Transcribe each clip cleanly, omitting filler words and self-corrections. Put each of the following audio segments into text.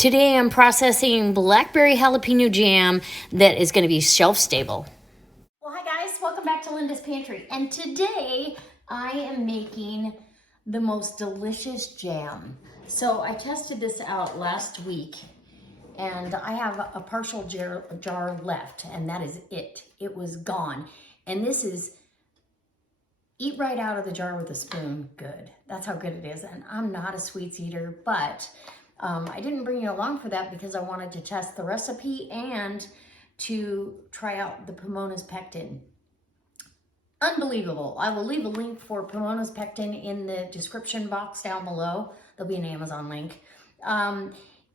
Today I'm processing blackberry jalapeno jam that is going to be shelf stable. Well, hi guys, welcome back to Linda's Pantry. And today I am making the most delicious jam. So I tested this out last week and I have a partial jar left, and that is it. It was gone. And this is eat right out of the jar with a spoon good. That's how good it is. And I'm not a sweets eater, but I didn't bring you along for that because I wanted to test the recipe and to try out the Pomona's Pectin. Unbelievable. I will leave a link for Pomona's Pectin in the description box down below. There'll be an Amazon link.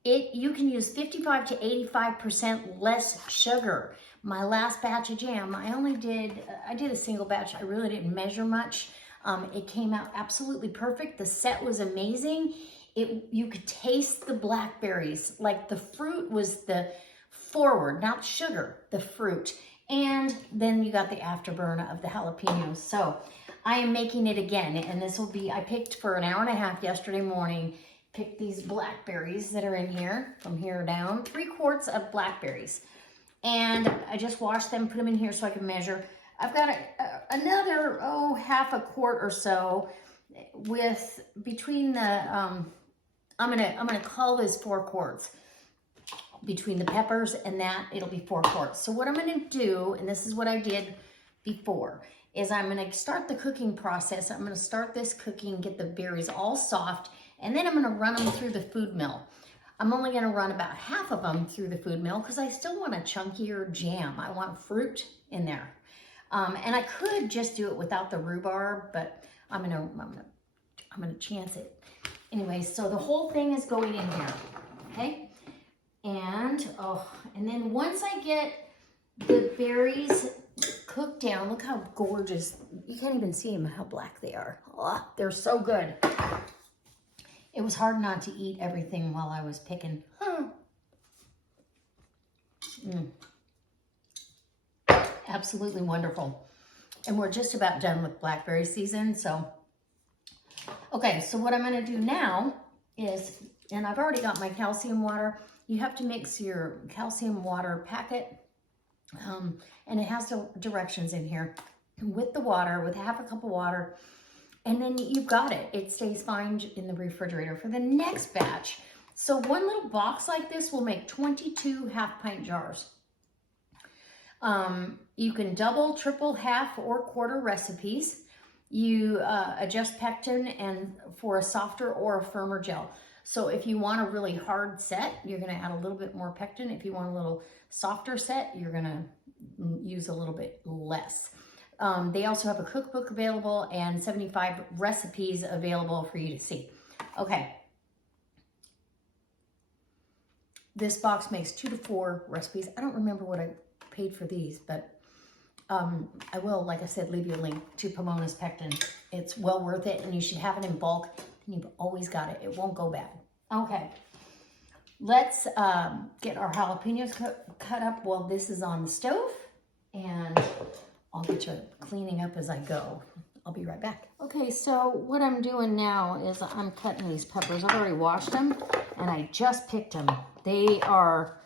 You can use 55 to 85% less sugar. My last batch of jam, I did a single batch. I really didn't measure much. It came out absolutely perfect. The set was amazing. You could taste the blackberries. Like the fruit was the forward, not sugar, the fruit. And then you got the afterburn of the jalapenos. So I am making it again. And this will be, I picked for an hour and a half yesterday morning, picked these blackberries that are in here, from here down, 3 quarts of blackberries. And I just washed them, put them in here so I can measure. I've got another, half a quart or so with between the, I'm gonna call this 4 quarts. Between the peppers and that, it'll be 4 quarts. So what I'm gonna do, and this is what I did before, is I'm gonna start the cooking process. I'm gonna start this cooking, get the berries all soft, and then I'm gonna run them through the food mill. I'm only gonna run about half of them through the food mill because I still want a chunkier jam. I want fruit in there. And I could just do it without the rhubarb, but I'm gonna chance it. Anyway, so the whole thing is going in here, okay? And then once I get the berries cooked down, look how gorgeous. You can't even see them, how black they are. Oh, they're so good. It was hard not to eat everything while I was picking. Absolutely wonderful. And we're just about done with blackberry season, so. Okay, so what I'm gonna do now is, and I've already got my calcium water. You have to mix your calcium water packet, and it has directions in here with the water, with half a cup of water, and then you've got it. It stays fine in the refrigerator for the next batch. So one little box like this will make 22 half-pint jars. You can double, triple, half, or quarter recipes. You adjust pectin and for a softer or a firmer gel. So if you want a really hard set, you're gonna add a little bit more pectin. If you want a little softer set, you're gonna use a little bit less. They also have a cookbook available and 75 recipes available for you to see. Okay. This box makes 2 to 4 recipes. I don't remember what I paid for these, but I will, like I said, leave you a link to Pomona's Pectin. It's well worth it, and you should have it in bulk, and you've always got it. It won't go bad. Okay, let's get our jalapenos cut up while this is on the stove, and I'll get you cleaning up as I go. I'll be right back. Okay, so what I'm doing now is I'm cutting these peppers. I've already washed them, and I just picked them. They are,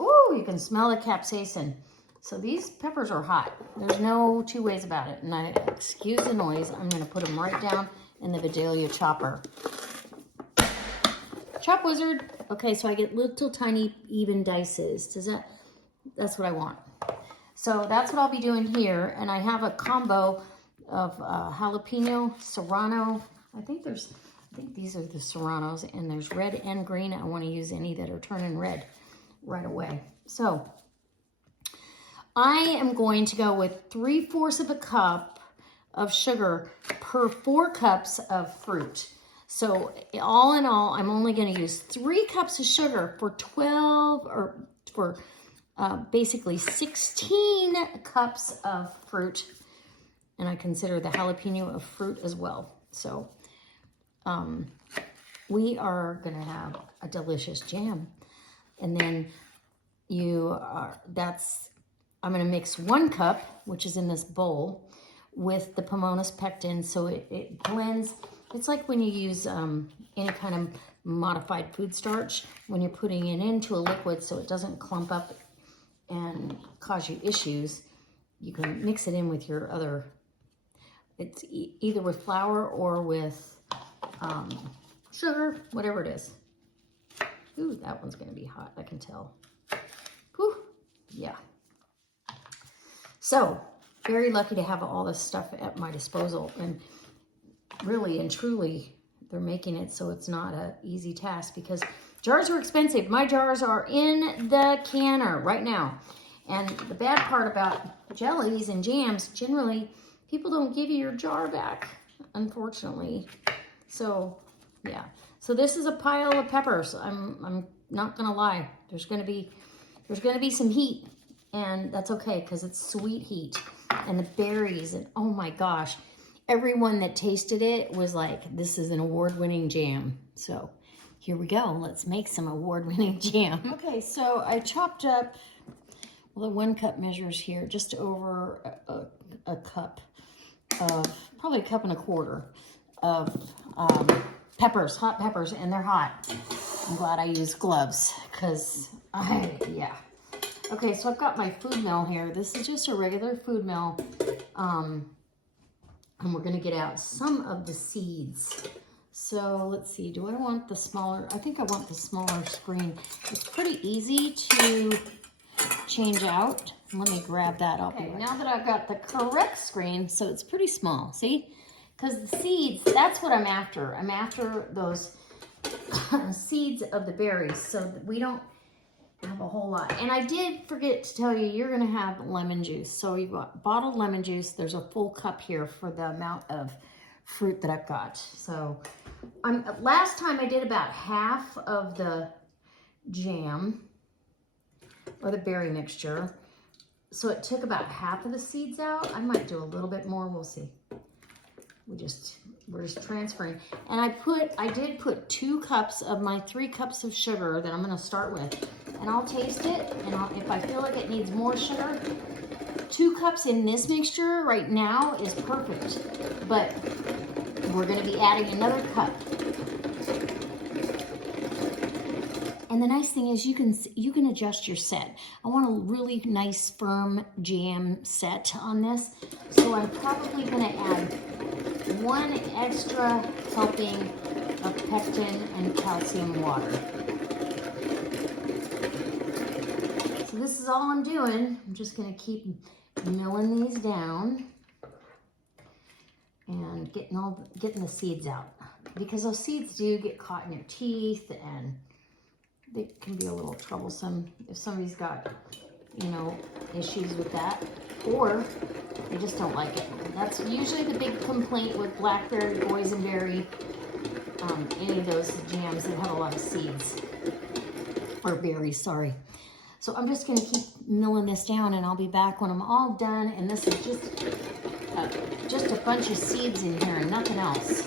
ooh, you can smell the capsaicin. So these peppers are hot. There's no 2 ways about it. And excuse the noise, I'm gonna put them right down in the Vidalia chopper. Chop wizard. Okay, so I get little tiny even dices. That's what I want. So that's what I'll be doing here. And I have a combo of jalapeno, serrano. I think these are the serranos, and there's red and green. I wanna use any that are turning red right away. So I am going to go with 3/4 of a cup of sugar per 4 cups of fruit. So all in all, I'm only going to use 3 cups of sugar for 12 or for basically 16 cups of fruit. And I consider the jalapeno a fruit as well. So we are going to have a delicious jam. And then I'm going to mix 1 cup, which is in this bowl, with the Pomona's Pectin, so it blends. It's like when you use any kind of modified food starch when you're putting it into a liquid so it doesn't clump up and cause you issues. You can mix it in with your other, it's either with flour or with sugar, whatever it is. Ooh, that one's gonna be hot, I can tell. Whew, yeah. So, very lucky to have all this stuff at my disposal, and really and truly, they're making it so it's not an easy task because jars are expensive. My jars are in the canner right now. And the bad part about jellies and jams, generally, people don't give you your jar back, unfortunately. So, yeah. So this is a pile of peppers. I'm not gonna lie. There's gonna be some heat, and that's okay because it's sweet heat. And the berries, and oh my gosh, everyone that tasted it was like, this is an award-winning jam. So here we go. Let's make some award-winning jam. Okay, so I chopped up, well, the 1 cup measures here, just over a cup of, probably a cup and a quarter of peppers, hot peppers, and they're hot. I'm glad I used gloves because yeah. Okay, so I've got my food mill here. This is just a regular food mill. And we're gonna get out some of the seeds. So let's see, do I want the smaller? I think I want the smaller screen. It's pretty easy to change out. Let me grab that up. Okay, now that I've got the correct screen, so it's pretty small, see? Because the seeds, that's what I'm after. I'm after those seeds of the berries so that we don't have a whole lot. And I did forget to tell you, you're gonna have lemon juice. So you've got bottled lemon juice. There's a full cup here for the amount of fruit that I've got. So last time I did about half of the jam or the berry mixture. So it took about half of the seeds out. I might do a little bit more, we'll see. We're just transferring. And I did put 2 cups of my 3 cups of sugar that I'm gonna start with. And I'll taste it, and if I feel like it needs more sugar, 2 cups in this mixture right now is perfect. But we're gonna be adding another cup. And the nice thing is you can adjust your set. I want a really nice firm jam set on this. So I'm probably gonna add 1 extra helping of pectin and calcium water. So this is all I'm doing. I'm just gonna keep milling these down and getting the seeds out, because those seeds do get caught in your teeth and they can be a little troublesome if somebody's got, you know, issues with that, or they just don't like it. That's usually the big complaint with blackberry, boysenberry, any of those jams that have a lot of seeds, or berries, sorry. So I'm just gonna keep milling this down, and I'll be back when I'm all done. And this is just a bunch of seeds in here and nothing else.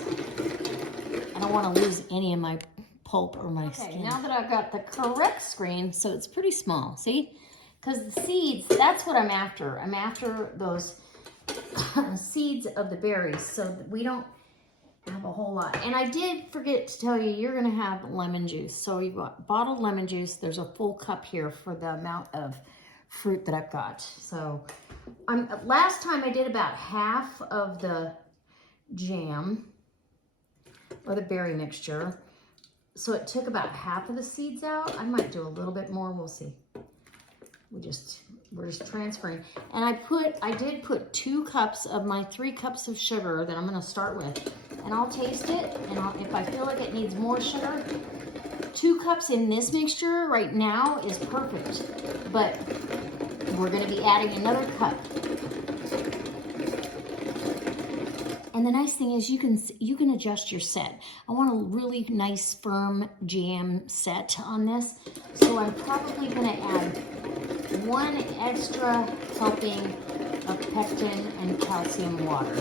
I don't wanna lose any of my pulp or my skin. Now that I've got the correct screen, so it's pretty small, see? Because the seeds, that's what I'm after. I'm after those seeds of the berries so that we don't have a whole lot. And I did forget to tell you, you're gonna have lemon juice. So you've got bottled lemon juice. There's a full cup here for the amount of fruit that I've got. So last time I did about half of the jam or the berry mixture. So it took about half of the seeds out. I might do a little bit more, we'll see. We're just transferring. And I did put 2 cups of my 3 cups of sugar that I'm gonna start with. And I'll taste it, and if I feel like it needs more sugar, 2 cups in this mixture right now is perfect. But we're gonna be adding another cup. And the nice thing is you can adjust your set. I want a really nice firm jam set on this. So I'm probably gonna add 1 extra helping of pectin and calcium water.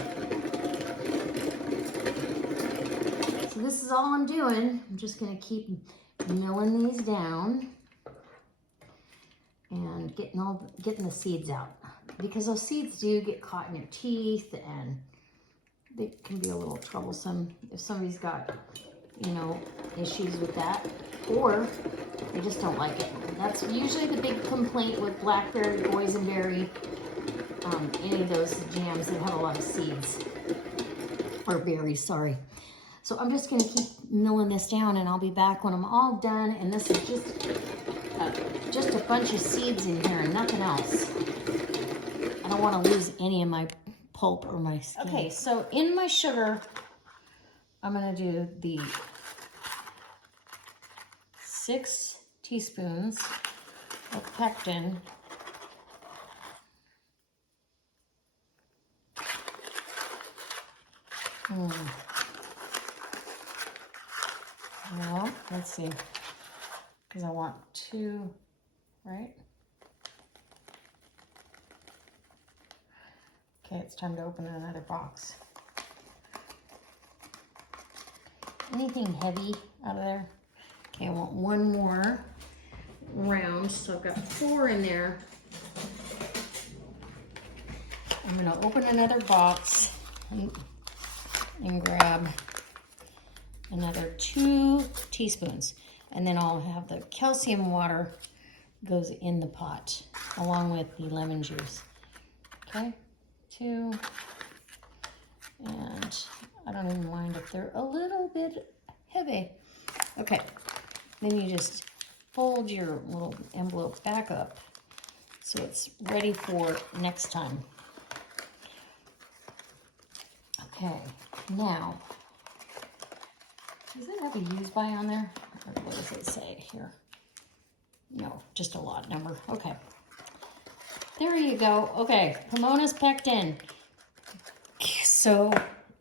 So this is all I'm doing. I'm just gonna keep milling these down and getting the seeds out, because those seeds do get caught in your teeth and they can be a little troublesome if somebody's got, you know, issues with that, or they just don't like it. That's usually the big complaint with blackberry, boysenberry, any of those jams that have a lot of seeds, or berries, sorry. So I'm just gonna keep milling this down, and I'll be back when I'm all done. And this is just a bunch of seeds in here and nothing else. I don't wanna lose any of my pulp or my skin. Okay, so in my sugar, I'm gonna do the 6 teaspoons of pectin. Well, let's see, because I want 2, right? Okay, it's time to open another box. Anything heavy out of there? Okay, I want 1 more round, so I've got 4 in there. I'm gonna open another box and grab another 2 teaspoons, and then I'll have the calcium water goes in the pot along with the lemon juice. Okay, 2, and I don't even mind if they're a little bit heavy. Okay, then you just fold your little envelope back up so it's ready for next time. Okay, now, does it have a use by on there? Or what does it say here? No, just a lot number. Okay. There you go. Okay, Pomona's Pectin.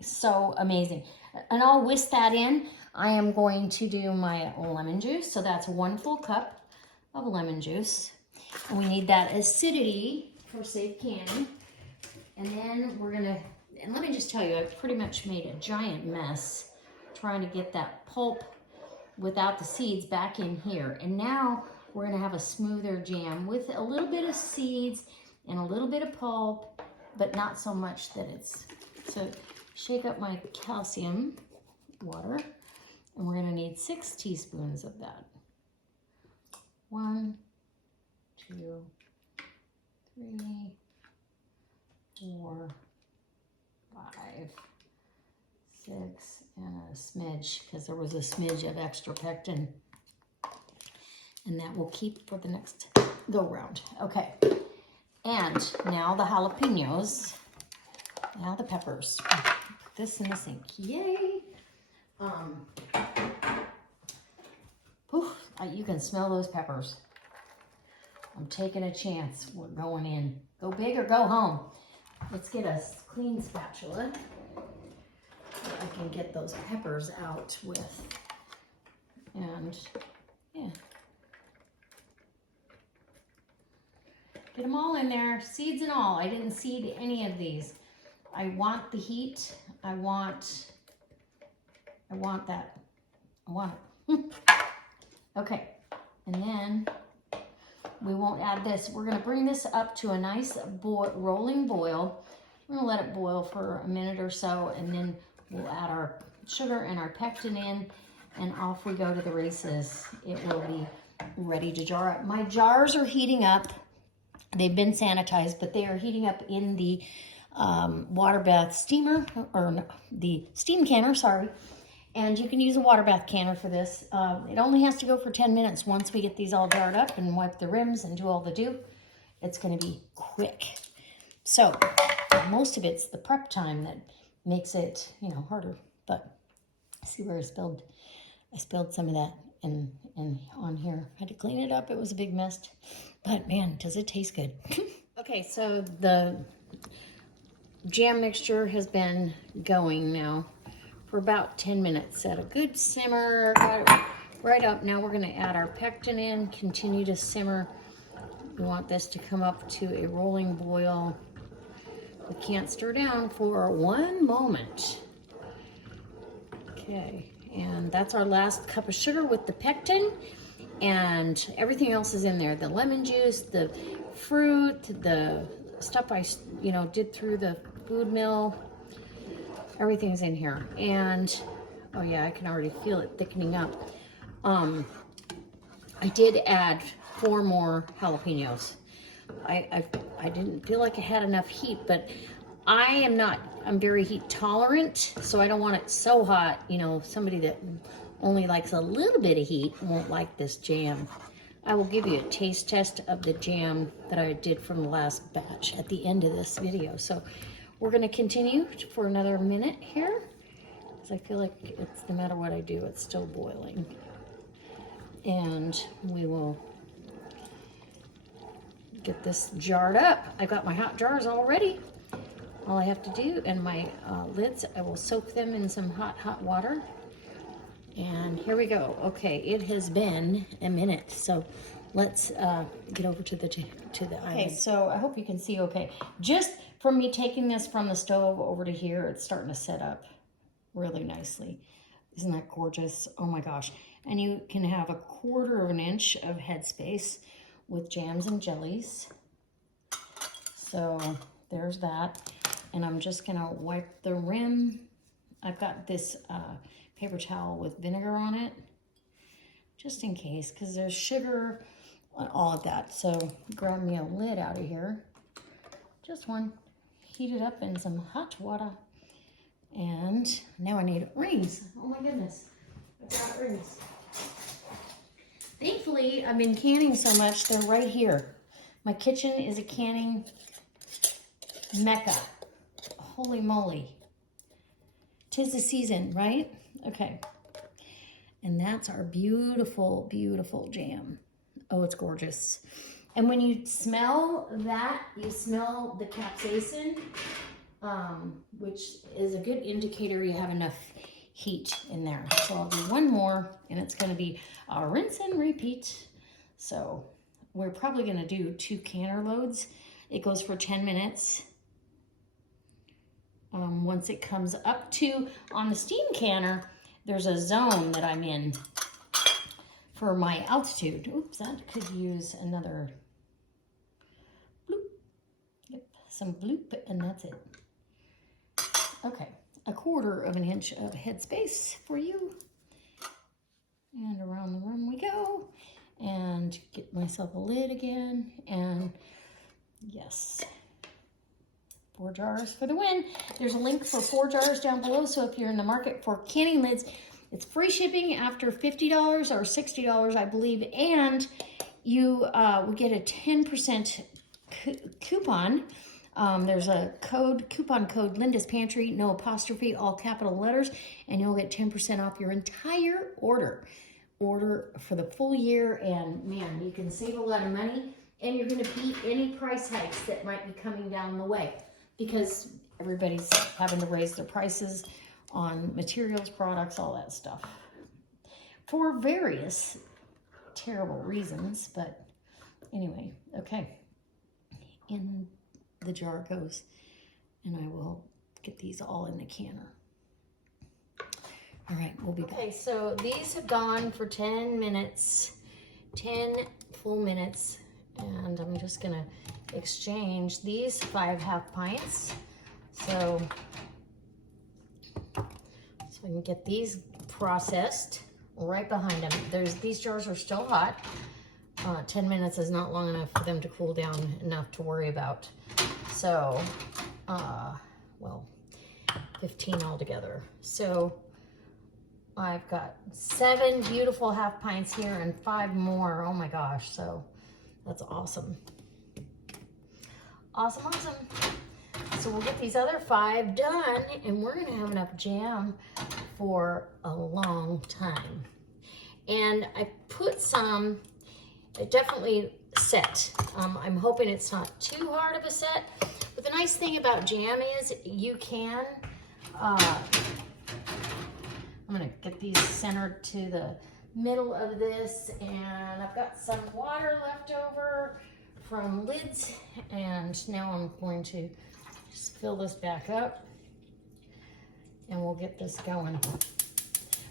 So amazing. And I'll whisk that in. I am going to do my lemon juice. So that's 1 full cup of lemon juice. And we need that acidity for safe canning. And then we're gonna, and let me just tell you, I've pretty much made a giant mess trying to get that pulp without the seeds back in here. And now we're gonna have a smoother jam with a little bit of seeds and a little bit of pulp, but not so much that it's, so shake up my calcium water, and we're gonna need 6 teaspoons of that. 1, 2, 3, 4, 5, 6, and a smidge, because there was a smidge of extra pectin. And that will keep for the next go round. Okay, and now the jalapenos, now the peppers. Put this in the sink, yay. You can smell those peppers. I'm taking a chance, we're going in. Go big or go home. Let's get a clean spatula so I can get those peppers out with. And yeah. Get them all in there, seeds and all. I didn't seed any of these. I want the heat. I want that. I want it. Okay, and then we won't add this. We're gonna bring this up to a nice rolling boil. We're gonna let it boil for a minute or so, and then we'll add our sugar and our pectin in, and off we go to the races. It will be ready to jar up. My jars are heating up. They've been sanitized, but they are heating up in the water bath steamer, or the steam canner, sorry. And you can use a water bath canner for this. It only has to go for 10 minutes. Once we get these all jarred up and wipe the rims and do all the do, it's gonna be quick. So most of it's the prep time that makes it, you know, harder. But see where I spilled some of that and on here. I had to clean it up. It was a big mess. But man, does it taste good. Okay, so the jam mixture has been going now for about 10 minutes at a good simmer, right up. Now we're gonna add our pectin in, continue to simmer. We want this to come up to a rolling boil. We can't stir down for 1 moment. Okay, and that's our last cup of sugar with the pectin, and everything else is in there. The lemon juice, the fruit, the stuff I, did through the food mill, everything's in here. And Oh yeah, I can already feel it thickening up. I did add 4 more jalapenos. I didn't feel like I had enough heat, but I'm very heat tolerant, so I don't want it so hot. You know, somebody that only likes a little bit of heat won't like this jam. I will give you a taste test of the jam that I did from the last batch at the end of this video. So we're gonna continue for another minute here, because I feel like it's, no matter what I do, it's still boiling. And we will get this jarred up. I got my hot jars all ready. All I have to do, and my lids, I will soak them in some hot water. And here we go. Okay, it has been a minute, so let's get over to the island. Okay, so I hope you can see okay. Just from me taking this from the stove over to here, it's starting to set up really nicely. Isn't that gorgeous? Oh my gosh. And you can have 1/4 of an inch of headspace with jams and jellies. So there's that. And I'm just gonna wipe the rim. I've got this paper towel with vinegar on it, just in case, because there's sugar and all of that. So grab me a lid out of here. Just one. Heat it up in some hot water. And now I need rings. Oh my goodness, I've got rings. Thankfully, I've been canning so much, they're right here. My kitchen is a canning mecca. Holy moly. 'Tis the season, right? Okay. And that's our beautiful, beautiful jam. Oh, it's gorgeous. And when you smell that, you smell the capsaicin, which is a good indicator you have enough heat in there. So I'll do one more, and it's going to be a rinse and repeat. So we're probably going to do 2 canner loads. It goes for 10 minutes. Once it comes up to, on the steam canner, there's a zone that I'm in for my altitude. Oops, that could use another bloop. Yep, some bloop, and that's it. Okay, 1/4 of an inch of headspace for you. And around the room we go. And get myself a lid again. And yes, 4 jars for the win. There's a link for 4 jars down below. So if you're in the market for canning lids, it's free shipping after $50 or $60, I believe. And you will get a 10% coupon. There's a coupon code Linda's Pantry, no apostrophe, all capital letters, and you'll get 10% off your entire order for the full year. And man, you can save a lot of money, and you're going to beat any price hikes that might be coming down the way, because everybody's having to raise their prices on materials, products, all that stuff, for various terrible reasons. But anyway, okay, in the jar goes, and I will get these all in the canner. All right, we'll be back. Okay, so these have gone for 10 minutes, 10 full minutes, and I'm just gonna exchange these 5 half pints. So I can get these processed right behind them. These jars are still hot. 10 minutes is not long enough for them to cool down enough to worry about. So, well, 15 altogether. So I've got 7 beautiful half pints here and 5 more. Oh my gosh, so that's awesome. Awesome, awesome. So we'll get these other 5 done, and we're gonna have enough jam for a long time. And I put some, it definitely set. I'm hoping it's not too hard of a set. But the nice thing about jam is you can, I'm gonna get these centered to the middle of this, and I've got some water left over from lids, and now I'm going to just fill this back up, and we'll get this going.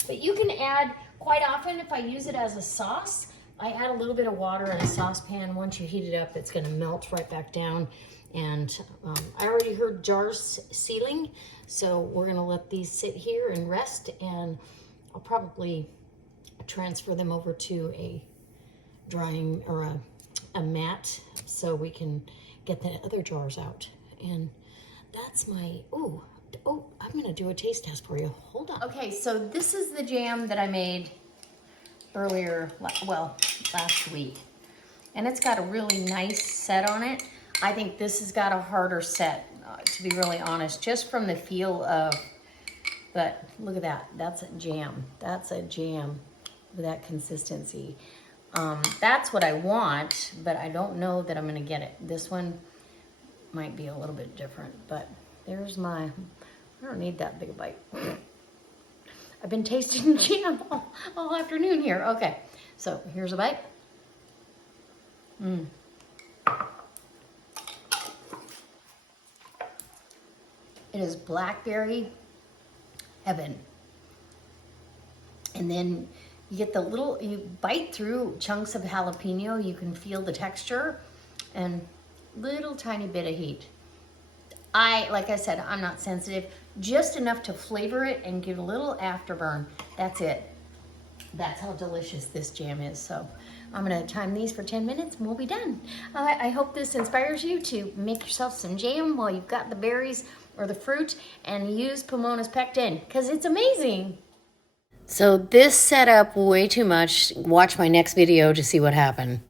But you can add, quite often if I use it as a sauce, I add a little bit of water in a saucepan. Once you heat it up, it's gonna melt right back down. And I already heard jars sealing, so we're gonna let these sit here and rest, and I'll probably transfer them over to a drying or a mat so we can get the other jars out. And that's my, oh, I'm gonna do a taste test for you. Hold on. Okay, so this is the jam that I made earlier, well, last week. And it's got a really nice set on it. I think this has got a harder set, to be really honest, just from the feel of, but look at that. That's a jam. That's a jam with that consistency. That's what I want, but I don't know that I'm gonna get it. This one might be a little bit different, but there's my, I don't need that big a bite. I've been tasting jam all afternoon here. Okay, so here's a bite. It is blackberry heaven. And then you get the little, you bite through chunks of jalapeno, you can feel the texture and little tiny bit of heat. Like I said, I'm not sensitive, just enough to flavor it and give a little afterburn. That's it. That's how delicious this jam is. So I'm gonna time these for 10 minutes and we'll be done. I hope this inspires you to make yourself some jam while you've got the berries or the fruit, and use Pomona's Pectin, because it's amazing. So this set up way too much. Watch my next video to see what happened.